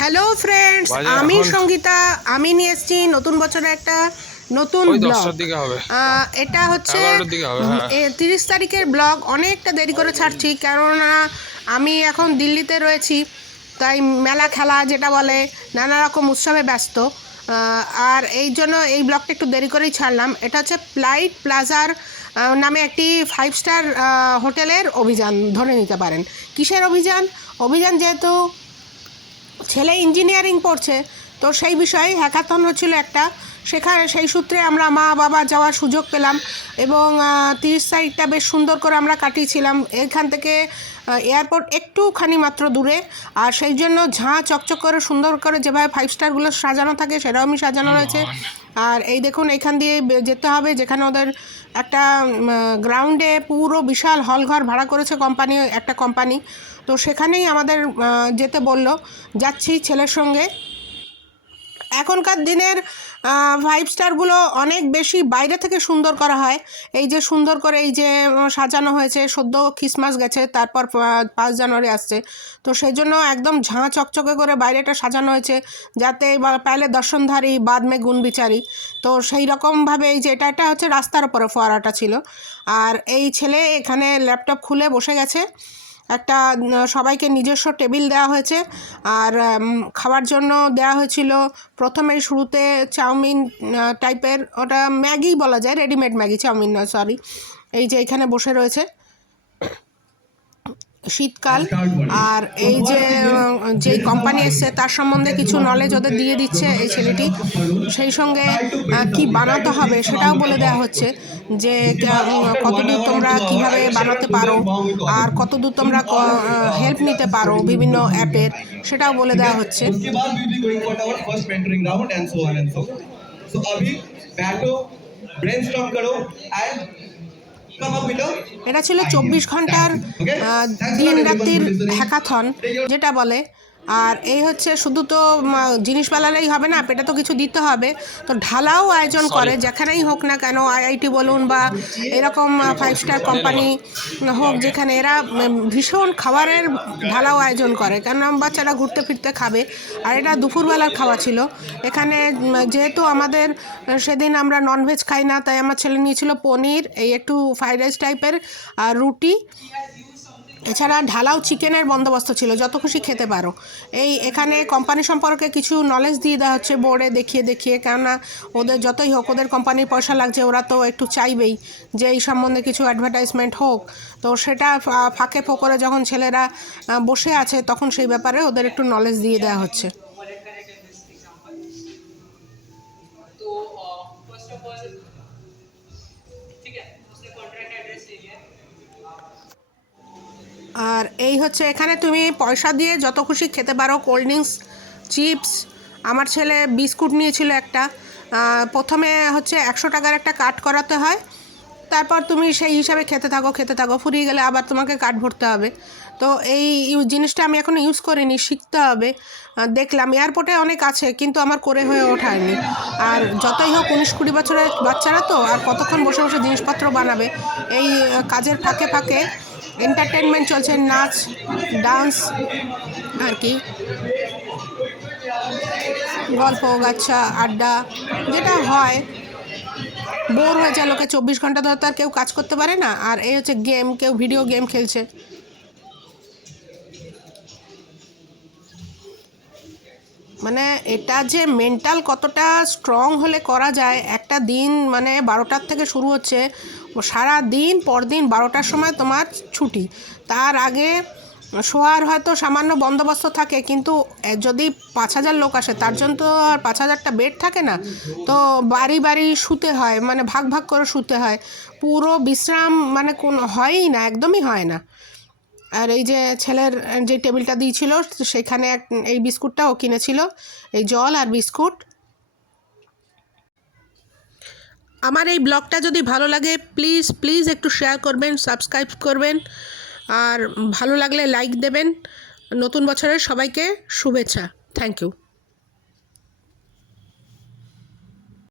Hello friends, আমি সঙ্গীতা। আমি নিয়ে এসেছি নতুন বছরে একটা নতুন ব্লগ। এটা হচ্ছে 30 তারিখের ব্লগ। অনেকটা দেরি করে ছাড়ছি, কেননা আমি এখন দিল্লিতে রয়েছি, তাই মেলা খেলা যেটা বলে নানা রকম উৎসবে ব্যস্ত। আর এই জন্য এই ব্লগটা একটু দেরি করেই ছাড়লাম। এটা হচ্ছে প্লাইট প্লাজার নামে একটি 5 স্টার হোটেলের অভিযান ধরে নিতে পারেন। কিসের অভিযান? যেহেতু ছেলে ইঞ্জিনিয়ারিং পড়ছে, তো সেই বিষয়ে হ্যাকাথন হচ্ছিল একটা। সেই সূত্রে আমরা মা বাবা যাওয়ার সুযোগ পেলাম এবং 30 তারিখটা বেশ সুন্দর করে আমরা কাটিয়েছিলাম। এখান থেকে এয়ারপোর্ট একটুখানি মাত্র দূরে, আর সেই জন্য ঝাঁ চকচক করে সুন্দর করে যেভাবে 5 স্টারগুলো সাজানো থাকে সেরকমই সাজানো রয়েছে। আর এই দেখুন, এখান দিয়ে যেতে হবে যেখানে ওদের একটা গ্রাউন্ডে পুরো বিশাল হলঘর ভাড়া করেছে একটা কোম্পানি। তো সেখানেই আমাদের যেতে বলল। যাচ্ছি ছেলের সঙ্গে। এখনকার দিনের 5 স্টারগুলো অনেক বেশি বাইরে থেকে সুন্দর করা হয়। এই যে সুন্দর করে এই যে সাজানো হয়েছে, সদ্য ক্রিসমাস গেছে, তারপর 5 জানুয়ারি আসছে, তো সেই জন্য একদম ঝাঁ চকচকে করে বাইরেটা সাজানো হয়েছে, যাতে পাইলে দর্শনধারী বাদ মে গুণ বিচারি। তো সেই রকমভাবে এই যে এটা হচ্ছে রাস্তার উপরে ফোয়ারাটা ছিল। আর এই ছেলে এখানে ল্যাপটপ খুলে বসে গেছে। একটা সবাইকে নিজস্ব টেবিল দেওয়া হয়েছে, আর খাওয়ার জন্য দেওয়া হয়েছিল প্রথমেই শুরুতে চাউমিন টাইপের, ওটা ম্যাগি বলা যায়, রেডিমেড ম্যাগি, চাউমিন নয়, সরি। এই যে এখানে বসে রয়েছে, শীতকাল। আর এই যে কোম্পানি এসছে তার সম্বন্ধে কিছু নলেজ ওদের দিয়ে দিচ্ছে এই ছেলেটি। সেই সঙ্গে কি বানাতে হবে সেটাও বলে দেওয়া হচ্ছে, যে কতদূর তোমরা কিভাবে বানাতে পারো আর কতদূর তোমরা হেল্প নিতে পারো বিভিন্ন অ্যাপের, সেটাও বলে দেওয়া হচ্ছে। এটা ছিল 24 ঘন্টার দিন রাত্রির হ্যাকাথন যেটা বলে। আর এই হচ্ছে শুধু তো জিনিস বানালেই হবে না, পেটে তো কিছু দিতে হবে। তো ঢালাও আয়োজন করে, যেখানেই হোক না কেন, আইআইটি বলুন বা এরকম 5 স্টার কোম্পানি হোক, যেখানে এরা ভীষণ খাবারের ঢালাও আয়োজন করে, কেননা বাচ্চারা ঘুরতে ফিরতে খাবে। আর এটা দুপুরবেলার খাওয়া ছিল। এখানে যেহেতু আমাদের সেদিন আমরা ননভেজ খাই না, তাই আমার ছেলে নিয়েছিল পনির, এই একটু ফ্রাইড রাইস টাইপের আর রুটি। এছাড়া ঢালাও চিকেনের বন্দোবস্ত ছিল, যত খুশি খেতে পারো। এখানে কোম্পানি সম্পর্কে কিছু নলেজ দিয়ে দেওয়া হচ্ছে বোর্ডে দেখিয়ে, কেননা ওদের যতই হোক, ওদের কোম্পানির পয়সা লাগছে, ওরা তো একটু চাইবেই যে এই সম্বন্ধে কিছু অ্যাডভার্টাইজমেন্ট হোক। তো সেটা ফাঁকে ফোকরে যখন ছেলেরা বসে আছে, তখন সেই ব্যাপারে ওদের একটু নলেজ দিয়ে দেওয়া হচ্ছে। আর এই হচ্ছে, এখানে তুমি পয়সা দিয়ে যত খুশি খেতে পারো, কোল্ড ড্রিঙ্কস, চিপস। আমার ছেলে বিস্কুট নিয়েছিল একটা। প্রথমে হচ্ছে 100 টাকার একটা কার্ড করাতে হয়, তারপর তুমি সেই হিসাবে খেতে থাকো, ফুরিয়ে গেলে আবার তোমাকে কার্ড ভরতে হবে। তো এই জিনিসটা আমি এখন ইউজ করিনি, শিখতে হবে। দেখলাম এয়ারপোর্টে অনেক আছে, কিন্তু আমার করে হয়ে ওঠায়নি। আর যতই হোক 19-20 বছরের বাচ্চারা তো আর কতক্ষণ বসে বসে জিনিসপত্র বানাবে। এই কাজের ফাঁকে ফাঁকে এন্টারটেনমেন্ট চলছে, নাচ, ডান্স, আর কি গল্প গাচ্ছা, আড্ডা, যেটা হয়। বোর হয়ে যায় লোকে, 24 ঘন্টা ধরে তো আর কেউ কাজ করতে পারে না। আর এই হচ্ছে গেম, কেউ ভিডিও গেম খেলছে। মানে এটা যে মেন্টাল কতটা স্ট্রং হলে করা যায়। একটা দিন মানে 12টার থেকে শুরু হচ্ছে, সারা দিন পরদিন 12টার সময় তোমার ছুটি। তার আগে শোয়ার হয়তো সামান্য বন্দোবস্ত থাকে, কিন্তু যদি 5000 লোক আসে, তার জন্য তো আর 5000টা বেড থাকে না। তো বাড়ি বাড়ি শুতে হয়, মানে ভাগ ভাগ করে শুতে হয়। পুরো বিশ্রাম মানে হয়ই না, একদমই হয় না। আর এই যে ছেলের যে টেবিলটা দিয়েছিল, সেখানে এই বিস্কুটটাও কিনেছিল, এই জল আর বিস্কুট। আমার এই ব্লগটা যদি ভালো লাগে, প্লিজ একটু শেয়ার করবেন, সাবস্ক্রাইব করবেন, আর ভালো লাগলে লাইক দেবেন। নতুন বছরের সবাইকে শুভেচ্ছা। Thank you.